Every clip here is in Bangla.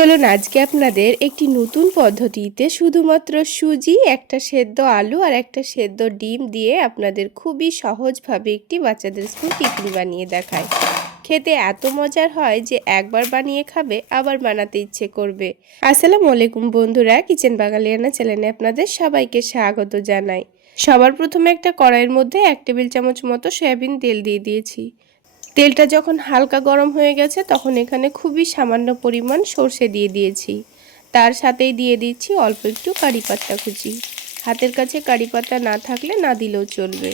চলুন আজকে আপনাদের একটি নতুন পদ্ধতিতে শুধুমাত্র সুজি, একটা সেদ্ধ আলু আর একটা সেদ্ধ ডিম দিয়ে আপনাদের খুবই সহজভাবে একটি বাচ্চাদের স্কুল টিফিন বানিয়ে দেখায়। খেতে এত মজার হয় যে একবার বানিয়ে খাবে আবার বানাতে ইচ্ছে করবে। আসসালামু আলাইকুম বন্ধুরা, কিচেন বাঙালিয়ানা চ্যানেলে আপনাদের সবাইকে স্বাগত জানাই। সবার প্রথমে একটা কড়াইয়ের মধ্যে 1 টেবিল চামচ মতো সয়াবিন তেল দিয়ে দিয়েছি। তেলটা যখন হালকা গরম হয়ে গেছে তখন এখানে খুবই সামান্য পরিমাণ সরষে দিয়ে দিয়েছি। তার সাথেই দিয়ে দিচ্ছি অল্প একটু কারি পাতা কুচি। হাতের কাছে কারি পাতা না থাকলে না দিলেও চলবে।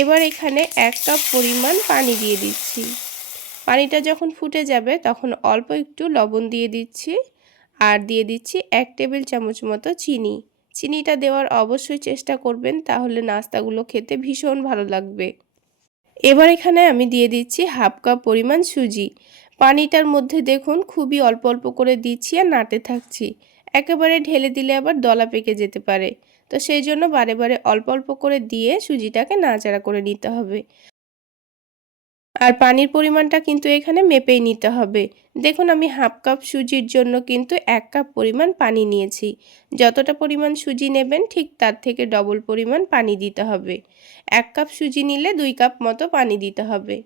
এবার এখানে 1 কাপ পরিমাণ পানি দিয়ে দিচ্ছি। পানিটা যখন ফুটে যাবে তখন অল্প একটু লবণ দিয়ে দিচ্ছি আর দিয়ে দিচ্ছি 1 টেবিল চামচ মতো চিনি। চিনিটা দেওয়ার অবশ্যই চেষ্টা করবেন, তাহলে নাস্তাগুলো খেতে ভীষণ ভালো লাগবে। এবার এখানে আমি দিয়ে দিচ্ছি 1/2 কাপ পরিমাণ সুজি। পানিটার মধ্যে দেখুন খুবই অল্প অল্প করে দিচ্ছি আর নাড়তে থাকছি। একেবারে ঢেলে দিলে আবার দলা পেকে যেতে পারে, তো সেই জন্য বারে বারে অল্প অল্প করে দিয়ে সুজিটাকে নাড়াচাড়া করে নিতে হবে। আর পানির পরিমাণটা কিন্তু এখানে মেপেই নিতে হবে। দেখুন আমি 1/2 কাপ সুজির জন্য কিন্তু 1 কাপ পরিমাণ পানি নিয়েছি। যতটা পরিমাণ সুজি নেবেন ঠিক তার থেকে ডবল পরিমাণ পানি দিতে হবে। 1 কাপ সুজি নিলে 2 কাপ মতো পানি দিতে হবে।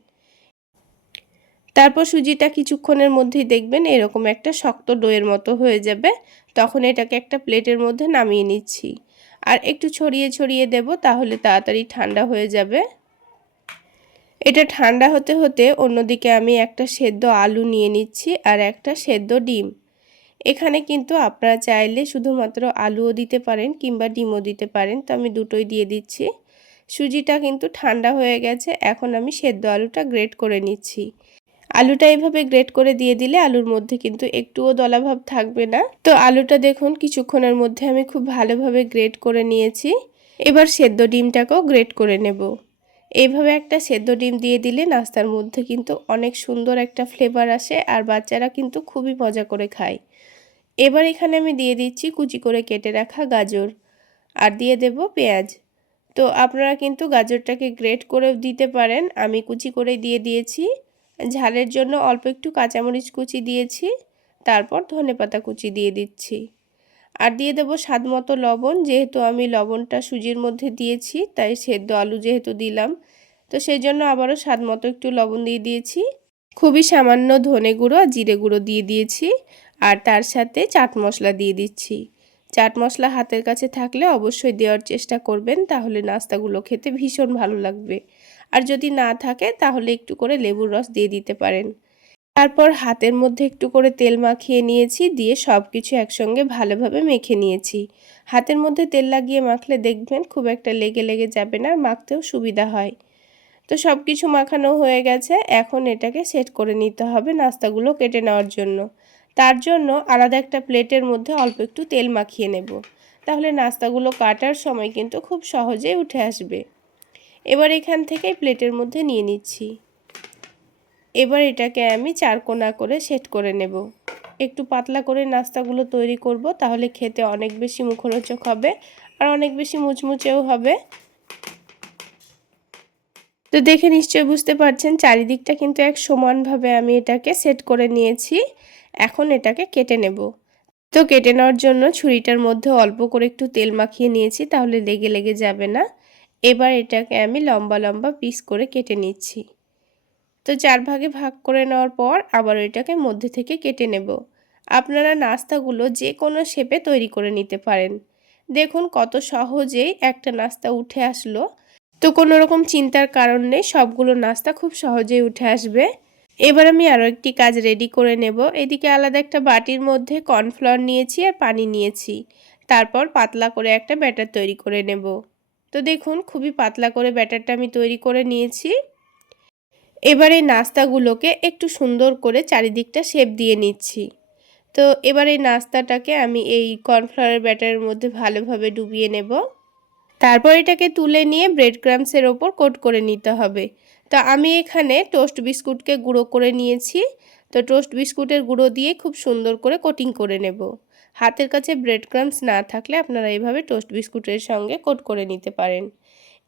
তারপর সুজিটা কিছুক্ষণের মধ্যেই দেখবেন এরকম একটা শক্ত ডোয়ের মতো হয়ে যাবে। তখন এটাকে একটা প্লেটের মধ্যে নামিয়ে নিচ্ছি আর একটু ছড়িয়ে ছড়িয়ে দেব, তাহলে তাড়াতাড়ি ঠান্ডা হয়ে যাবে। এটা ঠান্ডা হতে হতে অন্যদিকে আমি একটা সেদ্ধ আলু নিয়ে নিচ্ছি আর একটা সেদ্ধ ডিম। এখানে কিন্তু আপনারা চাইলে শুধুমাত্র আলুও দিতে পারেন কিংবা ডিমও দিতে পারেন, তো আমি দুটোই দিয়ে দিচ্ছি। সুজিটা কিন্তু ঠান্ডা হয়ে গেছে, এখন আমি সেদ্ধ আলুটা গ্রেট করে নিচ্ছি। আলুটা এভাবে গ্রেট করে দিয়ে দিলে আলুর মধ্যে কিন্তু একটুও দলাভাব থাকবে না। তো আলুটা দেখুন কিছুক্ষণের মধ্যে আমি খুব ভালোভাবে গ্রেট করে নিয়েছি। এবার সেদ্ধ ডিমটাকেও গ্রেট করে নেব। এইভাবে একটা সেদ্ধ ডিম দিয়ে দিলে নাস্তার মধ্যে কিন্তু অনেক সুন্দর একটা ফ্লেভার আসে আর বাচ্চারা কিন্তু খুবই মজা করে খায়। এবার এখানে আমি দিয়ে দিচ্ছি কুচি করে কেটে রাখা গাজর আর দিয়ে দেব পেঁয়াজ। তো আপনারা কিন্তু গাজরটাকে গ্রেট করেও দিতে পারেন, আমি কুচি করে দিয়ে দিয়েছি। ঝালের জন্য অল্প একটু কাঁচামরিচ কুচি দিয়েছি, তারপর ধনেপাতা কুচি দিয়ে দিচ্ছি আর দিয়ে দেব স্বাদমতো লবণ। যেহেতু আমি লবণটা সুজির মধ্যে দিয়েছি তাই সেদ্ধ আলু যেহেতু দিলাম, তো সেই জন্য আবারও স্বাদমতো একটু লবণ দিয়ে দিয়েছি। খুবই সামান্য ধনে গুঁড়ো আর জিরে গুঁড়ো দিয়ে দিয়েছি আর তার সাথে চাট মশলা দিয়ে দিচ্ছি। চাট মশলা হাতের কাছে থাকলে অবশ্যই দেওয়ার চেষ্টা করবেন, তাহলে নাস্তাগুলো খেতে ভীষণ ভালো লাগবে। আর যদি না থাকে তাহলে একটু করে লেবুর রস দিয়ে দিতে পারেন। তারপর হাতের মধ্যে একটু করে তেল মাখিয়ে নিয়েছি, দিয়ে সব কিছু একসঙ্গে ভালোভাবে মেখে নিয়েছি। হাতের মধ্যে তেল লাগিয়ে মাখলে দেখবেন খুব একটা লেগে লেগে যাবে না আর মাখতেও সুবিধা হয়। তো সব কিছু মাখানো হয়ে গেছে, এখন এটাকে সেট করে নিতে হবে নাস্তাগুলো কেটে নেওয়ার জন্য। তার জন্য আলাদা একটা প্লেটের মধ্যে অল্প একটু তেল মাখিয়ে নেব, তাহলে নাস্তাগুলো কাটার সময় কিন্তু খুব সহজেই উঠে আসবে। এবার এখান থেকে প্লেটের মধ্যে নিয়ে নিচ্ছি। এবার এটাকে আমি 4 কোণা করে সেট করে নেব। একটু পাতলা করে নাস্তাগুলো তৈরি করব, তাহলে খেতে অনেক বেশি মুখরোচক হবে আর অনেক বেশি মুচমুচেও হবে। তো দেখে নিশ্চয়ই বুঝতে পারছেন চারিদিকটা কিন্তু এক সমানভাবে আমি এটাকে সেট করে নিয়েছি। এখন এটাকে কেটে নেব। তো কেটে নেওয়ার জন্য ছুরিটার মধ্যে অল্প করে একটু তেল মাখিয়ে নিয়েছি, তাহলে লেগে লেগে যাবে না। এবার এটাকে আমি লম্বা লম্বা পিস করে কেটে নিচ্ছি। তো 4 ভাগে ভাগ করে নেওয়ার পর আবার এটাকে মধ্যে থেকে কেটে নেব। আপনারা নাস্তাগুলো যে কোনো শেপে তৈরি করে নিতে পারেন। দেখুন কত সহজেই একটা নাস্তা উঠে আসলো। তো কোনো রকম চিন্তার কারণ নেই, সবগুলো নাস্তা খুব সহজেই উঠে আসবে। এবার আমি আরও একটি কাজ রেডি করে নেব। এদিকে আলাদা একটা বাটির মধ্যে কর্নফ্লাওয়ার নিয়েছি আর পানি নিয়েছি। তারপর পাতলা করে একটা ব্যাটার তৈরি করে নেব। তো দেখুন খুবই পাতলা করে ব্যাটারটা আমি তৈরি করে নিয়েছি। এবার এই নাস্তাগুলোকে একটু সুন্দর করে চারিদিকটা শেপ দিয়ে নিচ্ছি। তো এবার এই নাস্তাটাকে আমি এই কর্নফ্লাওয়ারের ব্যাটারের মধ্যে ভালোভাবে ডুবিয়ে নেব। তারপর এটাকে তুলে নিয়ে ব্রেড ক্রাম্বসের ওপর কোট করে নিতে হবে। তো আমি এখানে টোস্ট বিস্কুটকে গুঁড়ো করে নিয়েছি। তো টোস্ট বিস্কুটের গুঁড়ো দিয়ে খুব সুন্দর করে কোটিং করে নেব। হাতের কাছে ব্রেড ক্রাম্বস না থাকলে আপনারা এইভাবে টোস্ট বিস্কুটের সঙ্গে কোট করে নিতে পারেন।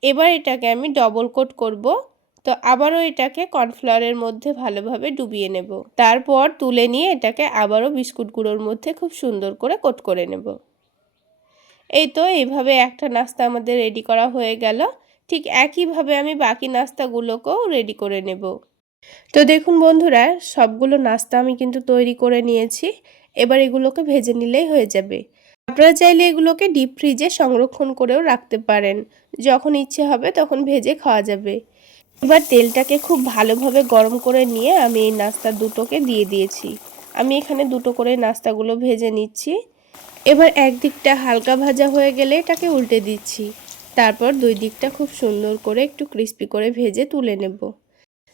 এবার এটাকে আমি ডবল কোট করব। তো আবারও এটাকে কর্নফ্লাওয়ারের মধ্যে ভালোভাবে ডুবিয়ে নেব। তারপর তুলে নিয়ে এটাকে আবারও বিস্কুট গুঁড়োর মধ্যে খুব সুন্দর করে কোট করে নেব। এই তো এইভাবে একটা নাস্তা আমাদের রেডি করা হয়ে গেল। ঠিক একইভাবে আমি বাকি নাস্তাগুলোকেও রেডি করে নেব। তো দেখুন বন্ধুরা, সবগুলো নাস্তা আমি কিন্তু তৈরি করে নিয়েছি। এবার এগুলোকে ভেজে নিলেই হয়ে যাবে। আপনারা চাইলে এগুলোকে ডিপ ফ্রিজে সংরক্ষণ করেও রাখতে পারেন। যখন ইচ্ছে হবে তখন ভেজে খাওয়া যাবে। এবার তেলটাকে খুব ভালোভাবে গরম করে নিয়ে আমি এই নাস্তা দুটোকে দিয়ে দিয়েছি। আমি এখানে দুটো করে নাস্তাগুলো ভেজে নিচ্ছি। এবার একদিকটা হালকা ভাজা হয়ে গেলে এটাকে উল্টে দিচ্ছি। তারপর দুই দিকটা খুব সুন্দর করে একটু ক্রিস্পি করে ভেজে তুলে নেব।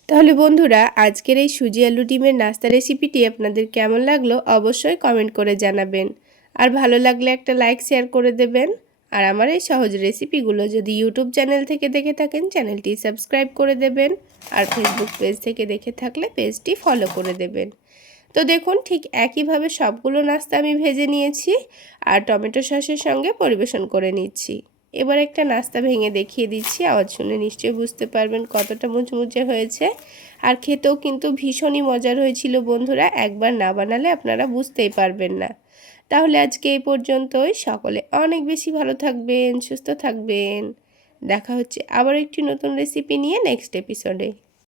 তাহলে বন্ধুরা, আজকের এই সুজি আলু ডিমের নাস্তা রেসিপিটি আপনাদের কেমন লাগলো অবশ্যই কমেন্ট করে জানাবেন। আর ভালো লাগলে একটা লাইক শেয়ার করে দেবেন। আর আমার এই সহজ রেসিপিগুলো যদি ইউটিউব চ্যানেল থেকে দেখে থাকেন চ্যানেলটি সাবস্ক্রাইব করে দেবেন। আর ফেসবুক পেজ থেকে দেখে থাকলে পেজটি ফলো করে দেবেন। তো দেখুন, ঠিক একইভাবে সবগুলো নাস্তা আমি ভেজে নিয়েছি আর টমেটো সসের সঙ্গে পরিবেশন করে নিচ্ছি। এবার একটা নাস্তা ভেঙে দেখিয়ে দিচ্ছি। আওয়াজ শুনে নিশ্চয়ই বুঝতে পারবেন কতটা মুচমুচে হয়েছে। আর খেতেও কিন্তু ভীষণই মজার হয়েছিল বন্ধুরা। একবার না বানালে আপনারা বুঝতেই পারবেন না। তাহলে আজকে এই পর্যন্তই। সকলে অনেক বেশি ভালো থাকবেন, সুস্থ থাকবেন। দেখা হচ্ছে আবার একটি নতুন রেসিপি নিয়ে নেক্সট এপিসোডে।